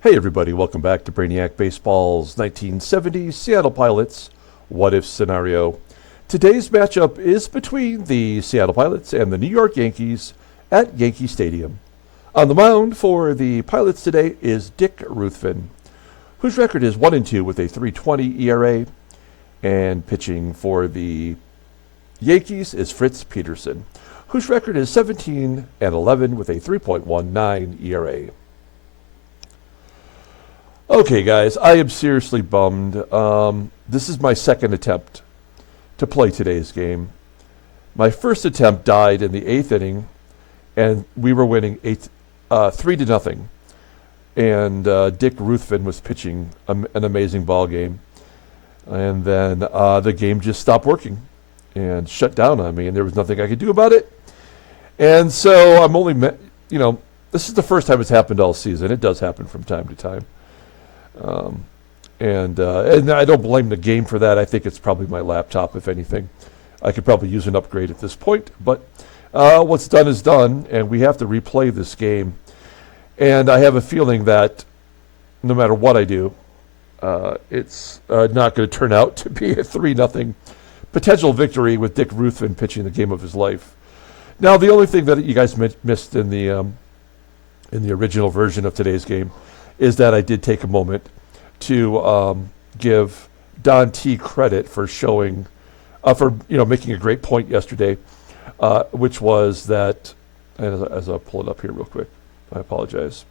Hey everybody, welcome back to Brainiac Baseball's 1970 Seattle Pilots What If Scenario. Today's matchup is between the Seattle Pilots and the New York Yankees at Yankee Stadium. On the mound for the Pilots today is Dick Ruthven, whose record is 1-2 with a 3.20 ERA, and pitching for the Yankees is Fritz Peterson, whose record is 17-11 with a 3.19 ERA. Okay, guys, I am seriously bummed. This is my second attempt to play today's game. My first attempt died in the 8th inning, and we were winning 3-0. And Dick Ruthven was pitching an amazing ball game. And then the game just stopped working and shut down on me, and there was nothing I could do about it. And so I'm only, this is the first time it's happened all season. It does happen from time to time. And I don't blame the game for that. I think it's probably my laptop, if anything. I could probably use an upgrade at this point. But what's done is done, and we have to replay this game. And I have a feeling that no matter what I do, it's not going to turn out to be a 3-0 potential victory with Dick Ruthven pitching the game of his life. Now, the only thing that you guys missed in the original version of today's game is that I did take a moment to give Don T credit for showing, making a great point yesterday, which was that, and as I'll pull it up here real quick, I apologize,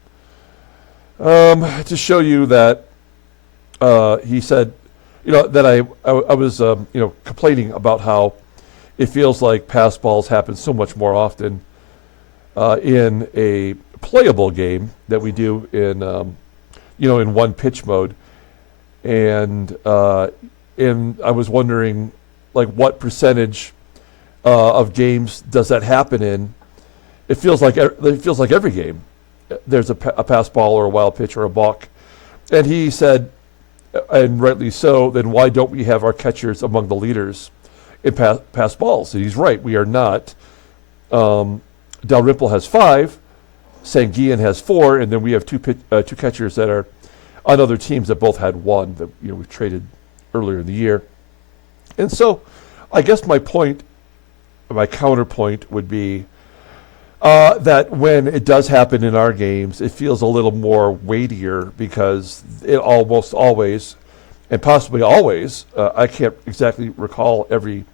to show you that he said, that I was, complaining about how it feels like pass balls happen so much more often in a playable game that we do in in one pitch mode, and I was wondering what percentage of games does that happen in. It feels like every game there's a pass ball or a wild pitch or a balk, and he said, and rightly so, then why don't we have our catchers among the leaders in pass balls? And he's right, we are not. Dalrymple has 5. Sanguian has 4, and then we have two catchers that are on other teams that both had 1 that we've traded earlier in the year. And so, I guess my counterpoint would be that when it does happen in our games, it feels a little more weightier because it almost always, and possibly always, I can't exactly recall every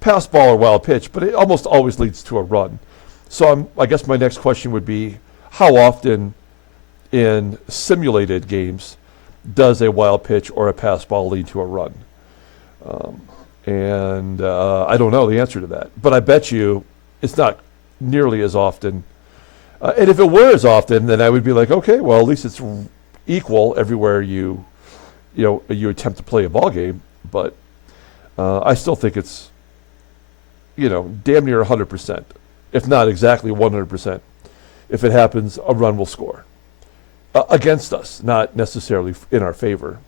pass ball or wild pitch, but it almost always leads to a run. So I guess my next question would be, how often in simulated games does a wild pitch or a pass ball lead to a run? I don't know the answer to that, but I bet you it's not nearly as often. And if it were as often, then I would be like, okay, well, at least it's equal everywhere you attempt to play a ball game. But I still think it's, damn near 100%, if not exactly 100%. If it happens, a run will score against us, not necessarily in our favor.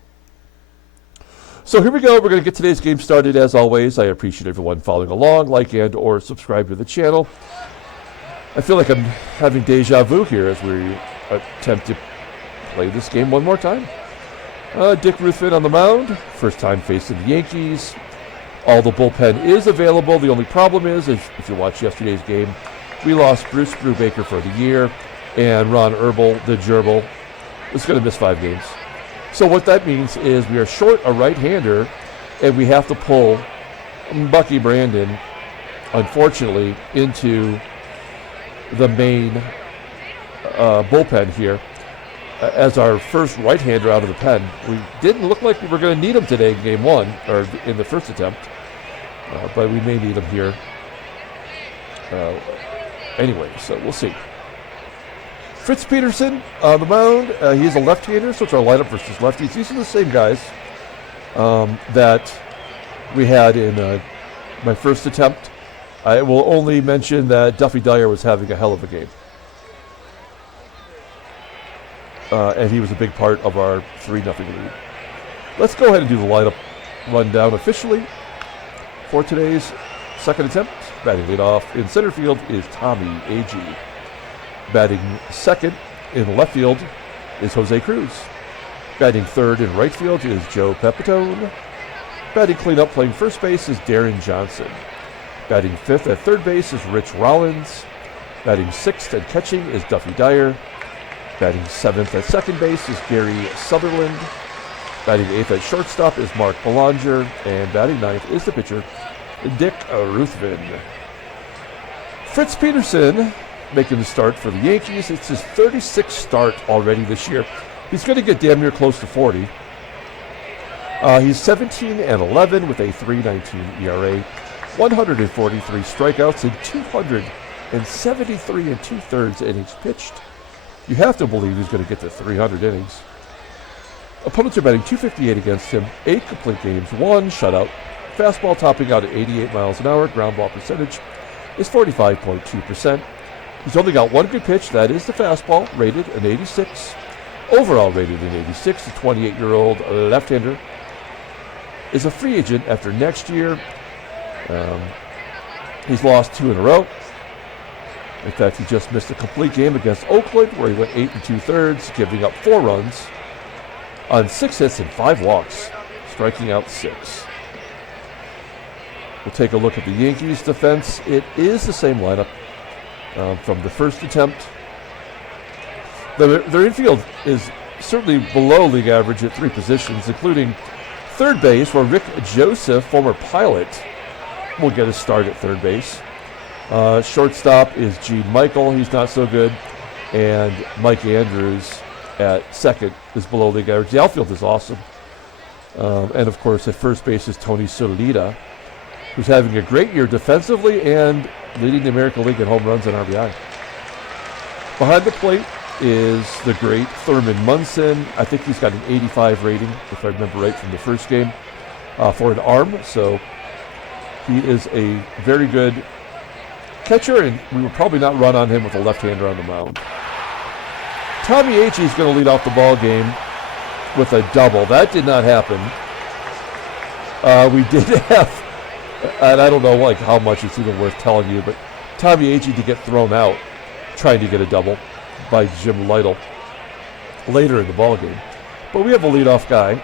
So here we go. We're going to get today's game started. As always, I appreciate everyone following along, like and or subscribe to the channel. I feel like I'm having deja vu here as we attempt to play this game one more time. Dick Ruthven on the mound, first time facing the Yankees. All the bullpen is available. The only problem is if you watched yesterday's game, we lost Bruce Brubaker for the year, and Ron Herbel, the gerbil, is going to miss 5 games. So what that means is we are short a right-hander, and we have to pull Bucky Brandon, unfortunately, into the main bullpen here as our first right-hander out of the pen. We didn't look like we were going to need him today in game 1, or in the first attempt, but we may need him here. Anyway, so we'll see. Fritz Peterson on the mound. He's a left-hander, so it's our lineup versus lefties. These are the same guys that we had in my first attempt. I will only mention that Duffy DYER was having a hell of a game. And he was a big part of our 3-0 lead. Let's go ahead and do the lineup rundown officially for today's second attempt. Batting leadoff in center field is Tommie, AGEE. Batting second in left field is Jose Cruz. Batting third in right field is Joe Pepitone. Batting cleanup playing first base is Deron Johnson. Batting fifth at third base is Rich Rollins. Batting sixth and catching is Duffy DYER. Batting seventh at second base is Gary Sutherland. Batting eighth at shortstop is Mark Belanger. And batting ninth is the pitcher, Dick Ruthven. Fritz Peterson making the start for the Yankees. It's his 36th start already this year. He's going to get damn near close to 40. He's 17-11 with a 3.19 ERA, 143 strikeouts, and 273 2/3 innings pitched. You have to believe he's going to get to 300 innings. Opponents are batting .258 against him, 8 complete games, 1 shutout. Fastball topping out at 88 miles an hour. Ground ball percentage is 45.2%. He's only got one good pitch. That is the fastball, rated an 86. Overall rated an 86. The 28-year-old left-hander is a free agent after next year. He's lost 2 in a row. In fact, he just missed a complete game against Oakland where he went 8 2/3, giving up 4 runs on 6 hits and 5 walks, striking out 6. We'll take a look at the Yankees defense. It is the same lineup from the first attempt. Their infield is certainly below league average at 3 positions, including third base, where Rick Joseph, former Pilot, will get a start at third base. Shortstop is Gene Michael. He's not so good. And Mike Andrews at second is below league average. The outfield is awesome. And, of course, at first base is Tony SOLAITA, who's having a great year defensively and leading the American League in home runs and RBI. Behind the plate is the great Thurman Munson. I think he's got an 85 rating, if I remember right from the first game, for an arm. So he is a very good catcher, and we would probably not run on him with a left-hander on the mound. Tommie AGEE is going to lead off the ball game with a double. That did not happen. We did have, and I don't know like how much it's even worth telling you, but Tommie AGEE to get thrown out trying to get a double by Jim Lyttle later in the ball game. But we have a leadoff guy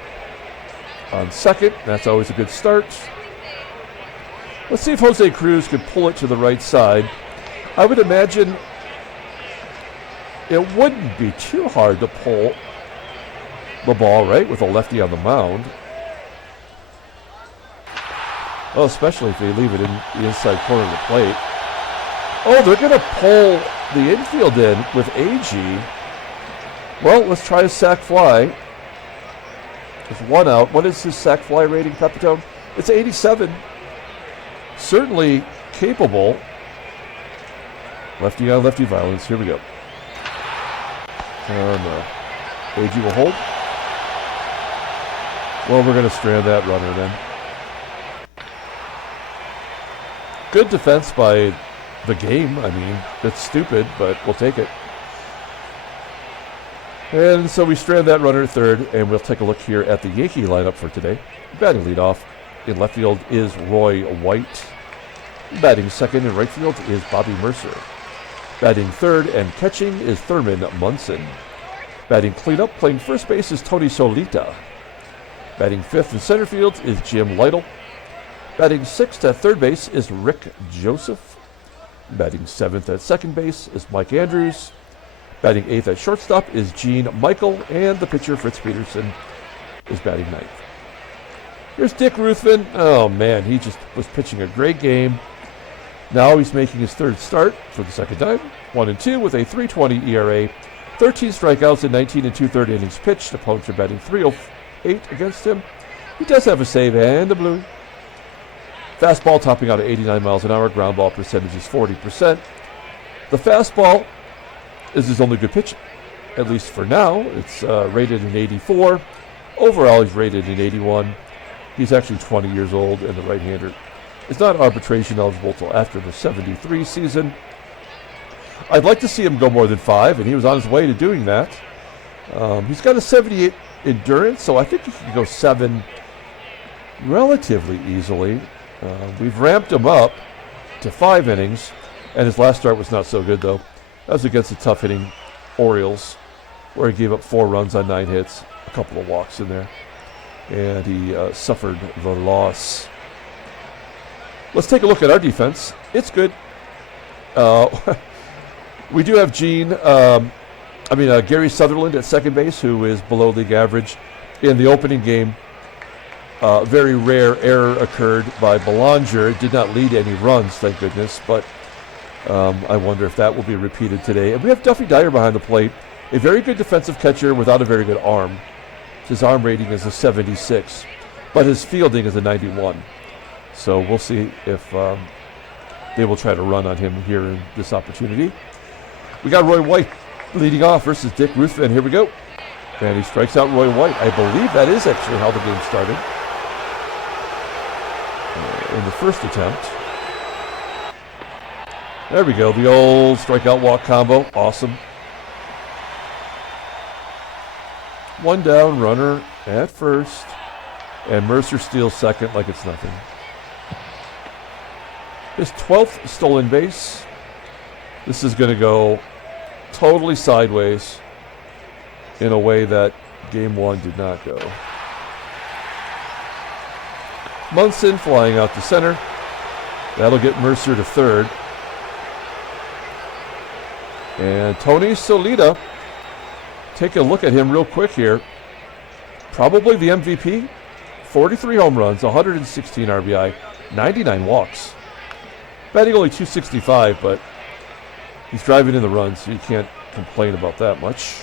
on second. That's always a good start. Let's see if Jose Cruz can pull it to the right side. I would imagine it wouldn't be too hard to pull the ball, right, with a lefty on the mound. Well, especially if they leave it in the inside corner of the plate. Oh, they're going to pull the infield in with AGEE. Well, let's try a sac fly. There's 1 out. What is his sac fly rating, Pepitone? It's 87. Certainly capable. Lefty on lefty violence. Here we go. Oh, no. AGEE will hold. Well, we're going to strand that runner then. Good defense by the game. I mean, that's stupid, but we'll take it. And so we strand that runner at third, and we'll take a look here at the Yankee lineup for today. Batting leadoff in left field is Roy White. Batting second in right field is Bobby Mercer. Batting third and catching is Thurman Munson. Batting cleanup playing first base is Tony SOLAITA. Batting fifth in center field is Jim Lyttle. Batting sixth at third base is Rick Joseph. Batting seventh at second base is Mike Andrews. Batting eighth at shortstop is Gene Michael, and the pitcher, Fritz Peterson, is batting ninth. Here's Dick Ruthven. Oh, man, he just was pitching a great game. Now he's making his third start for the second time. 1-2 with a 3.20 ERA, 13 strikeouts and 19 2/3 innings pitched. Opponents are batting .308 against him. He does have a save and a blue. Fastball topping out at 89 miles an hour. Ground ball percentage is 40%. The fastball is his only good pitch, at least for now. It's rated an 84. Overall, he's rated an 81. He's actually 20 years old, and the right-hander is not arbitration eligible till after the 73 season. I'd like to see him go more than 5, and he was on his way to doing that. He's got a 78 endurance, so I think he can go 7 relatively easily. We've ramped him up to 5 innings, and his last start was not so good, though. That was against the tough-hitting Orioles. where he gave up 4 runs on 9 hits, a couple of walks in there, and he suffered the loss. Let's take a look at our defense. It's good. We do have Gary Sutherland at second base, who is below league average. In the opening game, very rare error occurred by Belanger. It did not lead any runs, thank goodness, but I wonder if that will be repeated today. And we have Duffy DYER behind the plate, a very good defensive catcher without a very good arm. His arm rating is a 76, but his fielding is a 91. So we'll see if they will try to run on him here in this opportunity. We got Roy White leading off versus Dick Ruthven. Here we go. And he strikes out Roy White. I believe that is actually how the game started. In the first attempt. There we go. The old strikeout walk combo. Awesome. 1 down, runner at first. And Mercer steals second like it's nothing. His 12th stolen base. This is going to go totally sideways in a way that game 1 did not go. Munson flying out to center. That'll get Mercer to third. And Tony SOLAITA, take a look at him real quick here. Probably the MVP. 43 home runs, 116 RBI, 99 walks. Batting only .265, but he's driving in the runs, so you can't complain about that much.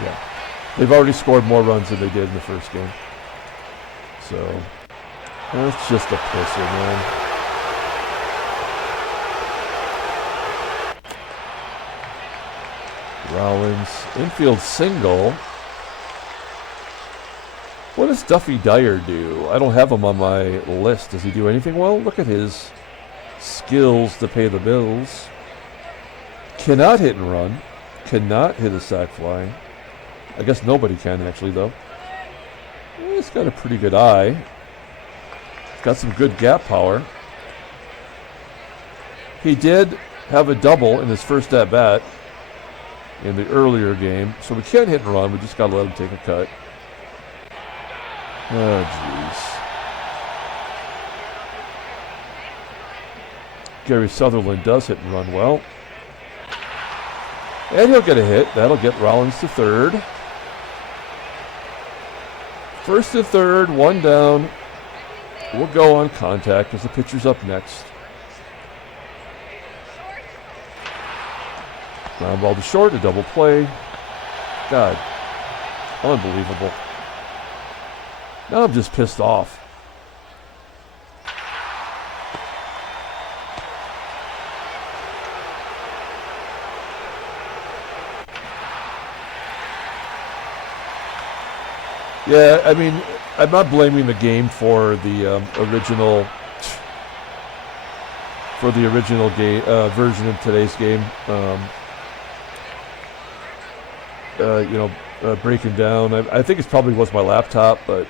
Yeah. They've already scored more runs than they did in the first game. So, that's just a pisser, man. Rollins, infield single. What does Duffy DYER do? I don't have him on my list. Does he do anything well? Look at his skills to pay the bills. Cannot hit and run. Cannot hit a sac fly. I guess nobody can, actually, though. He's got a pretty good eye. He's got some good gap power. He did have a double in his first at-bat in the earlier game, so we can't hit and run. We just got to let him take a cut. Oh, jeez. Gary Sutherland does hit and run well. And he'll get a hit. That'll get Rollins to third. First and third, 1 down. We'll go on contact because the pitcher's up next. Ground ball to short, a double play. God, unbelievable. Now I'm just pissed off. Yeah, I mean, I'm not blaming the game for the original game version of today's game. Breaking down. I think it probably was my laptop, but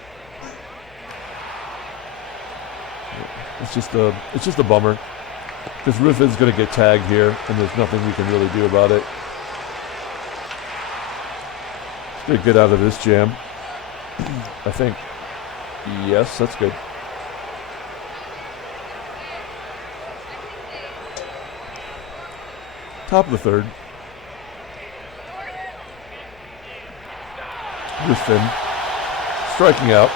it's just a bummer because Ruthven's going to get tagged here, and there's nothing we can really do about it. He's going to get out of this jam. I think. Yes, that's good. Top of the third. Ruthven striking out.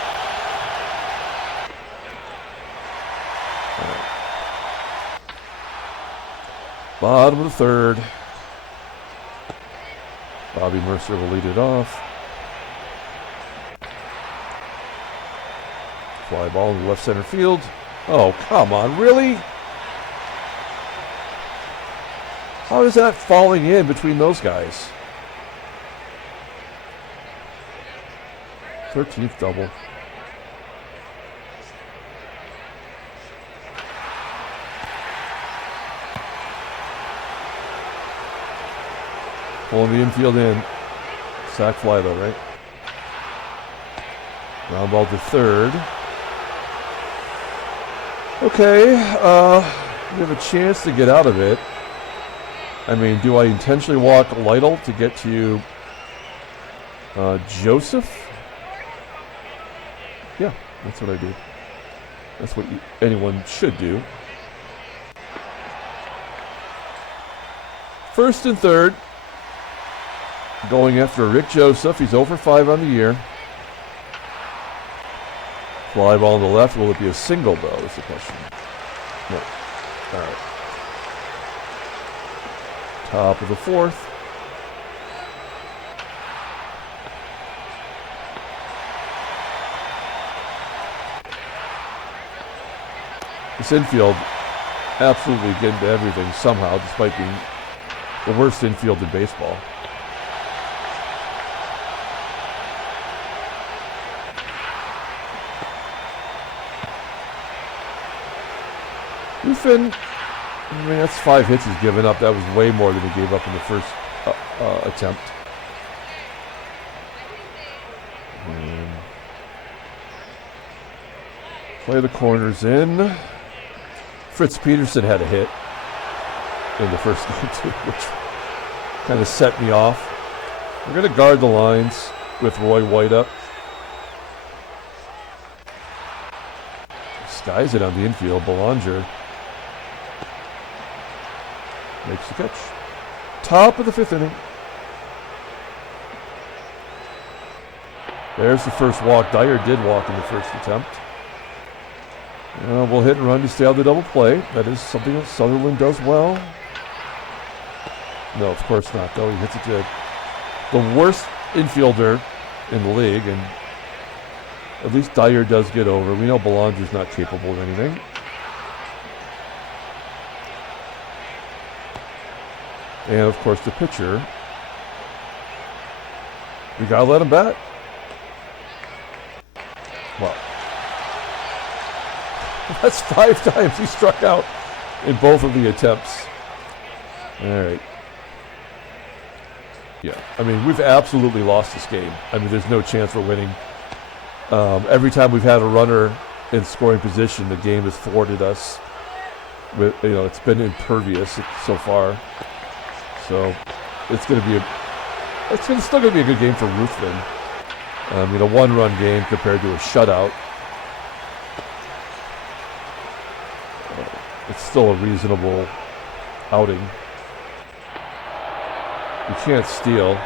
Bottom of the third. Bobby Mercer will lead it off. Fly ball in the left center field. Oh, come on, really? How is that falling in between those guys? 13th double. Pulling the infield in. Sac fly though, right? Ground ball to third. Okay, we have a chance to get out of it. I mean, do I intentionally walk Lyttle to get to Joseph? Yeah, that's what I do. That's what anyone should do. First and third. Going after Rick Joseph. He's over 5 on the year. Fly ball on the left. Will it be a single, though, is the question. No. All right. Top of the fourth. This infield absolutely getting to everything somehow, despite being the worst infield in baseball. Ruthven, I mean, that's 5 hits he's given up. That was way more than he gave up in the first attempt. And play the corners in. Fritz Peterson had a hit in the first game too, which kind of set me off. We're going to guard the lines with Roy White up. Skies it on the infield. Belanger makes the catch. Top of the 5th inning. There's the first walk. Dyer did walk in the first attempt. We'll hit and run to stay out the double play. That is something that Sutherland does well. No, of course not, though. He hits it to the worst infielder in the league, and at least Dyer does get over. We know Belanger's not capable of anything. And, of course, the pitcher. We got to let him bat. Well, that's 5 times he struck out in both of the attempts. All right. Yeah, I mean, we've absolutely lost this game. I mean, there's no chance we're winning. Every time we've had a runner in scoring position, the game has thwarted us. With, it's been impervious so far. So it's going to be still going to be a good game for Ruthven. A 1-run game compared to a shutout. It's still a reasonable outing. You can't steal.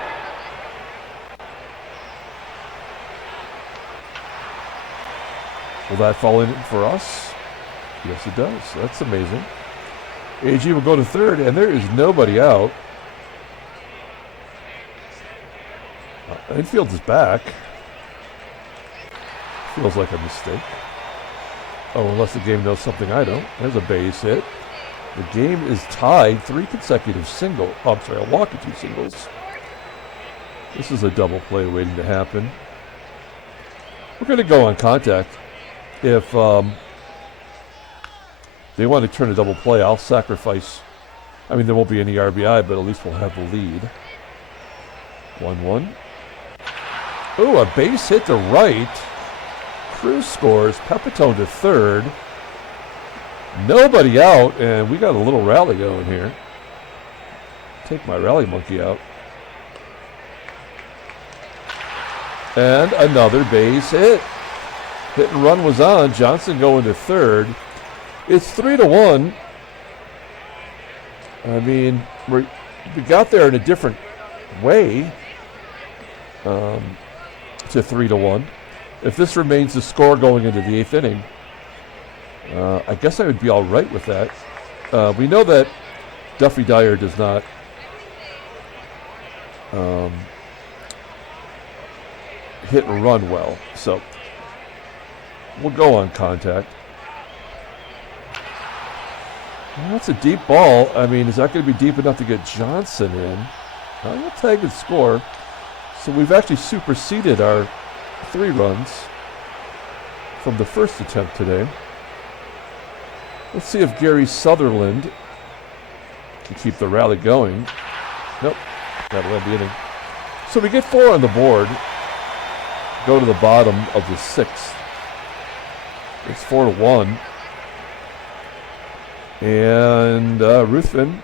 Will that fall in for us? Yes, it does. That's amazing. AGEE will go to third, and there is nobody out. Infield is back. Feels like a mistake. Oh, unless the game knows something I don't. There's a base hit. The game is tied. 3 consecutive singles. Oh, I'm sorry, a walk and 2 singles. This is a double play waiting to happen. We're going to go on contact. If they want to turn a double play, I'll sacrifice. I mean, there won't be any RBI, but at least we'll have the lead. 1-1. Ooh, a base hit to right. CRUZ scores. PEPITONE to third. Nobody out, and we got a little rally going here. Take my rally monkey out. And another base hit. Hit and run was on. Johnson going to third. It's 3-1. I mean, we got there in a different way to 3-1. If this remains the score going into the 8th inning, I guess I would be all right with that. We know that Duffy DYER does not hit and run well, so we'll go on contact. Well, that's a deep ball. I mean, is that going to be deep enough to get Johnson in? We'll tag and score. So we've actually superseded our 3 runs from the first attempt today. Let's see if Gary Sutherland can keep the rally going. Nope, that'll end the inning. So we get 4 on the board. Go to the bottom of the 6th. It's 4-1. And Ruthven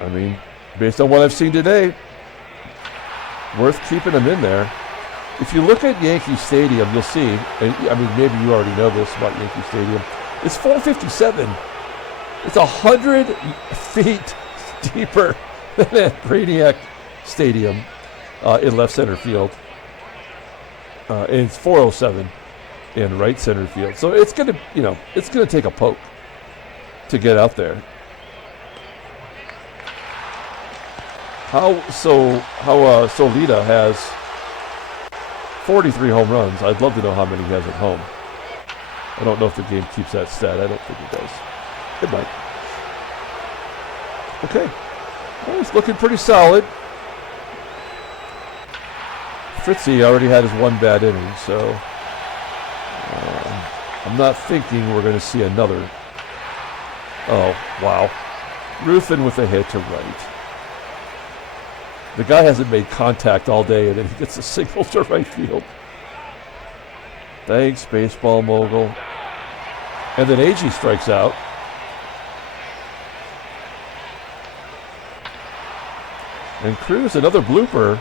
I mean, based on what I've seen today, worth keeping him in there. If you look at Yankee Stadium, you'll see, and I mean, maybe you already know this about Yankee Stadium, it's 457. It's 100 feet deeper than at Brainiac Stadium in left center field. And it's 407 in right center field. So it's going to, it's going to take a poke to get out there. SOLAITA has 43 home runs. I'd love to know how many he has at home. I don't know if the game keeps that stat. I don't think it does. It might. Okay. Well, he's looking pretty solid. Fritzy already had his one bad inning, so I'm not thinking we're going to see another. Oh, wow. Ruthven with a hit to right. The guy hasn't made contact all day, and then he gets a single to right field. Thanks, baseball mogul. And then AGEE strikes out. And CRUZ, another blooper.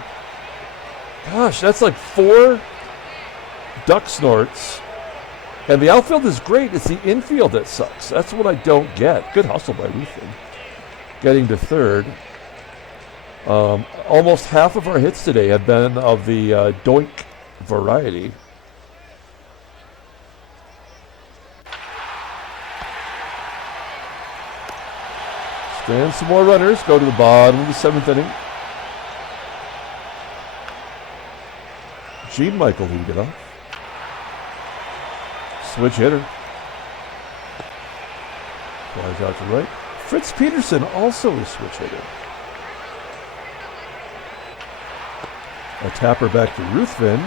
Gosh, that's like 4 duck snorts. And the outfield is great. It's the infield that sucks. That's what I don't get. Good hustle by Ruthven. Getting to third. Almost half of our hits today have been of the doink variety. Stand some more runners. Go to the bottom of the 7th inning. Gene Michael lead it off. Switch hitter. Flies out to right. Fritz Peterson also a switch hitter. A tapper back to Ruthven.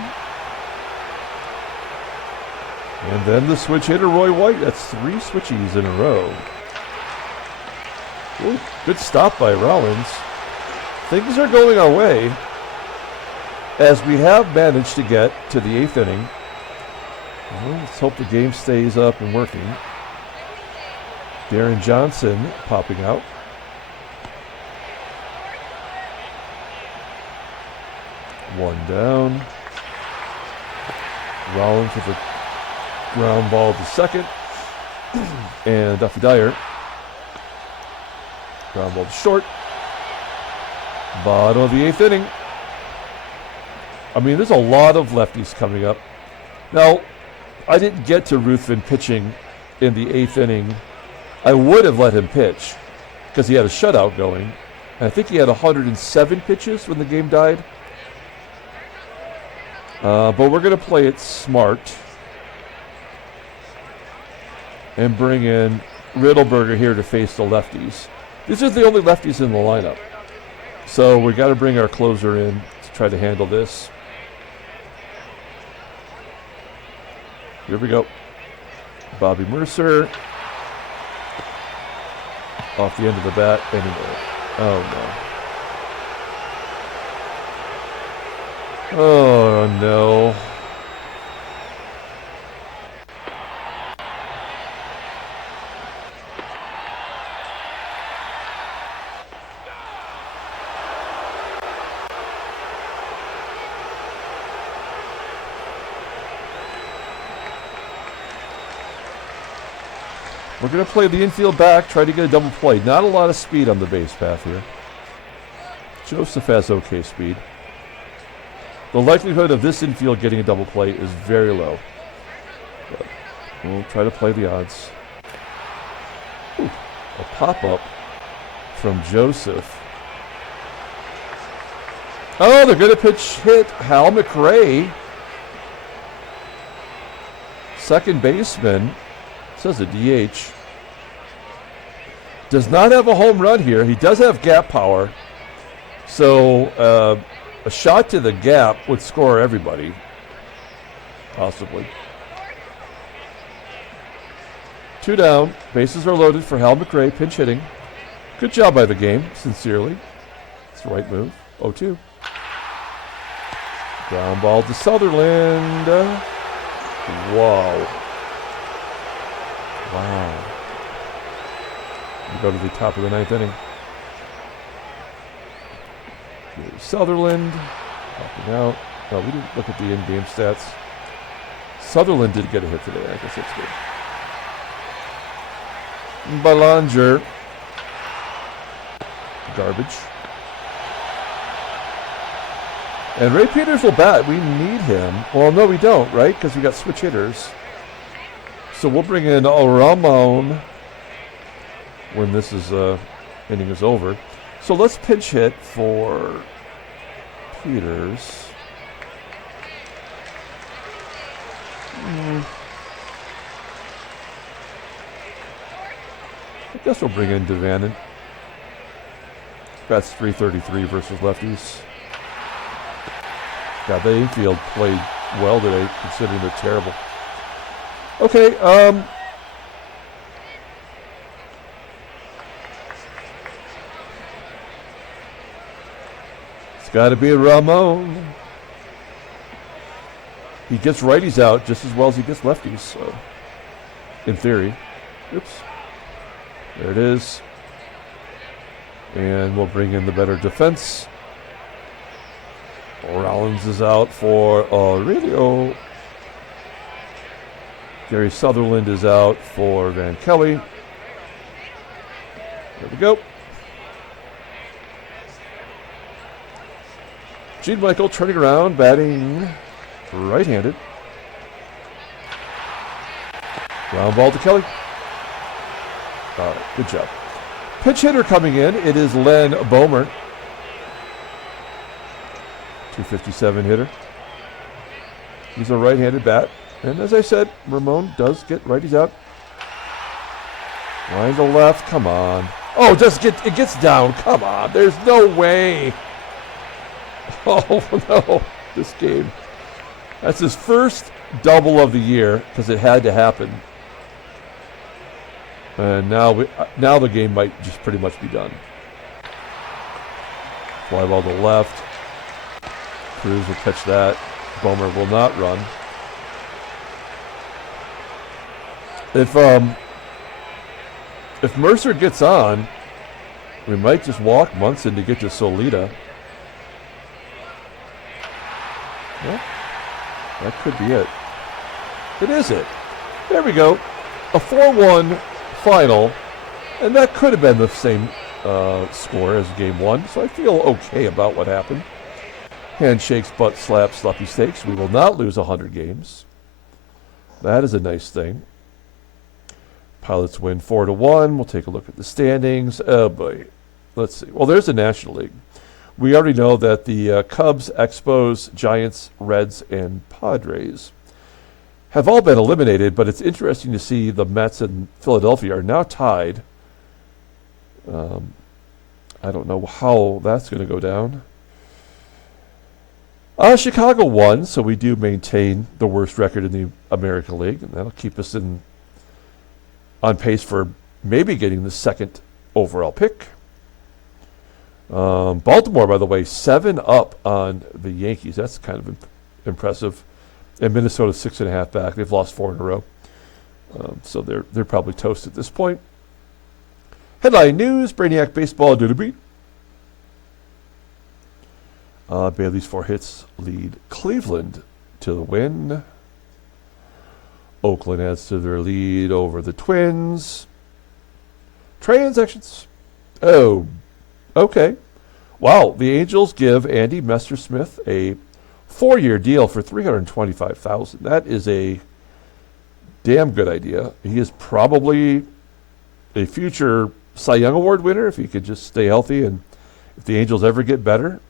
And then the switch hitter, Roy White. That's 3 switchies in a row. Ooh, good stop by Rollins. Things are going our way as we have managed to get to the 8th inning. Well, let's hope the game stays up and working. Deron Johnson popping out. One down. Rollins with a ground ball to second. And Duffy DYER. Ground ball to short. Bottom of the 8th inning. I mean, there's a lot of lefties coming up. Now, I didn't get to Ruthven pitching in the 8th inning. I would have let him pitch because he had a shutout going. And I think he had 107 pitches when the game died. But we're going to play it smart and bring in Riddleberger here to face the lefties. These are the only lefties in the lineup. So we got to bring our closer in to try to handle this. Here we go. Bobby MURCER. Off the end of the bat. Anyway. Oh, no. Oh, no. We're going to play the infield back, try to get a double play. Not a lot of speed on the base path here. Joseph has okay speed. The likelihood of this infield getting a double play is very low. But we'll try to play the odds. Ooh, a pop-up from Joseph. Oh, they're going to pitch hit Hal McRae. Second baseman. Says a DH. Does not have a home run here. He does have gap power. So a shot to the gap would score everybody. Possibly. 2 down. Bases are loaded for Hal McRae. Pinch hitting. Good job by the game. Sincerely. It's the right move. 0-2. Ground ball to Sutherland. Wow. Wow. We go to the top of the 9th inning. Sutherland helping out. Oh, we didn't look at the in-game stats. Sutherland did get a hit today. I guess that's good. Belanger. Garbage. And Ray Peters will bat. We need him. Well, no, we don't, right? Because we got switch hitters. So we'll bring in Ramon when this is inning is over. So let's pinch hit for Peters. I guess we'll bring in Deron. That's 333 versus lefties. God, the infield played well today, considering they're terrible. Okay, it's got to be Ramon. He gets righties out just as well as he gets lefties, so in theory. Oops. There it is. And we'll bring in the better defense. Rollins is out for Radio. Gary Sutherland is out for Van Kelly. There we go. Gene Michael turning around, batting right-handed. Ground ball to Kelly. All right, good job. Pitch hitter coming in. It is Len Bomer. 257 hitter. He's a right-handed bat. And as I said, Ramon does get righties out. Line to left. Come on. Oh, it gets down. Come on. There's no way. Oh, no. This game. That's his first double of the year because it had to happen. And now the game might just pretty much be done. Fly ball to left. Cruz will catch that. Bomer will not run. If Mercer gets on, we might just walk Munson to get to SOLAITA. Well, that could be it. It is it. There we go. A 4-1 final, and that could have been the same score as game one, so I feel okay about what happened. Handshakes, butt slaps, sloppy steaks. We will not lose 100 games. That is a nice thing. Pilots win 4-1. We'll take a look at the standings. Oh boy. Let's see. Well, there's the National League. We already know that the Cubs, Expos, Giants, Reds, and Padres have all been eliminated, but it's interesting to see the Mets and Philadelphia are now tied. I don't know how that's going to go down. Chicago won, so we do maintain the worst record in the American League, and that'll keep us on pace for maybe getting the second overall pick. Baltimore, by the way, 7 up on the Yankees. That's kind of impressive. And Minnesota 6.5 back. They've lost 4 in a row, so they're probably toast at this point. Headline news: Brainiac baseball did a beat. Bailey's 4 hits lead Cleveland to the win. Oakland adds to their lead over the Twins. Transactions. Oh, okay. Wow, the Angels give Andy Messersmith a 4-year deal for $325,000. That is a damn good idea. He is probably a future Cy Young Award winner if he could just stay healthy, and if the Angels ever get better.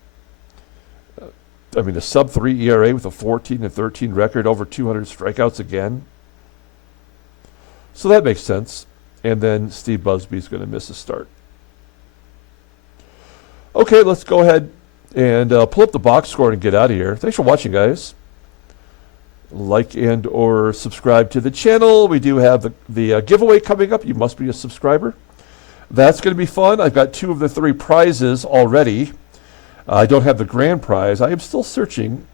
I mean, a sub-3 ERA with a 14-13 record, over 200 strikeouts again. So that makes sense. And then Steve Busby's going to miss a start. Okay, let's go ahead and pull up the box score and get out of here. Thanks for watching, guys. Like and or subscribe to the channel. We do have the giveaway coming up. You must be a subscriber. That's going to be fun. I've got 2 of the 3 prizes already. I don't have the grand prize. I am still searching,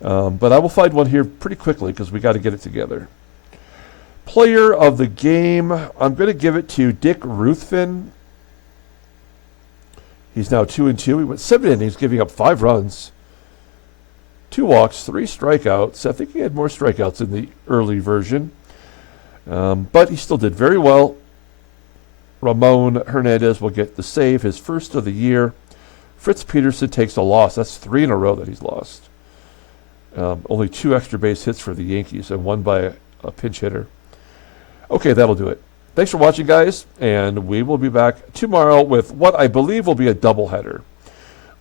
but I will find one here pretty quickly because we got to get it together. Player of the game, I'm going to give it to Dick Ruthven. He's now 2-2. He went 7 innings, giving up 5 runs, 2 walks, 3 strikeouts. I think he had more strikeouts in the early version, but he still did very well. Ramon Hernandez will get the save, his first of the year. Fritz Peterson takes a loss. That's 3 in a row that he's lost. Only 2 extra base hits for the Yankees and 1 by a pinch hitter. Okay, that'll do it. Thanks for watching, guys, and we will be back tomorrow with what I believe will be a doubleheader.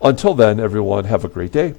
Until then, everyone, have a great day.